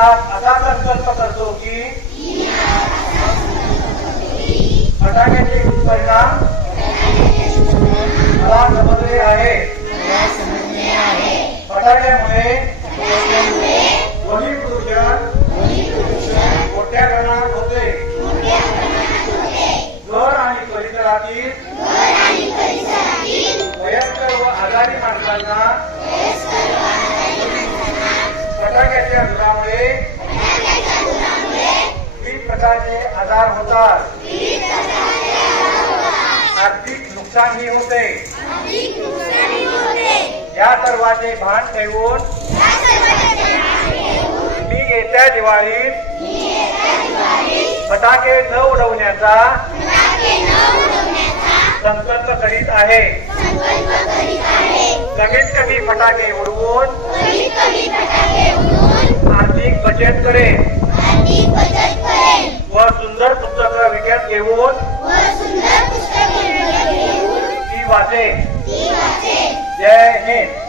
मनात असा संकल्प करतो की फटाक्याचे दुष्परिणाम मला समजले आहे. फटाक्यामुळे ध्वनी प्रदूषण मोठ्या प्रमाणात होते. घर आणि परिसरातील वयस्कर व आजारी माणसांना फटाक्याच्या धुरामुळे विविध प्रकारचे आजार होतात. आर्थिक नुकसानही होते. या सर्वांचे भान ठेवून मी येत्या दिवाळीत फटाके न उडवण्याचा संकल्प करीत आहे. कमीत कमी फटाके उडवून आर्थिक बचत करेन व सुंदर पुस्तकं विकत घेऊन ती वाचेन. जय हिंद.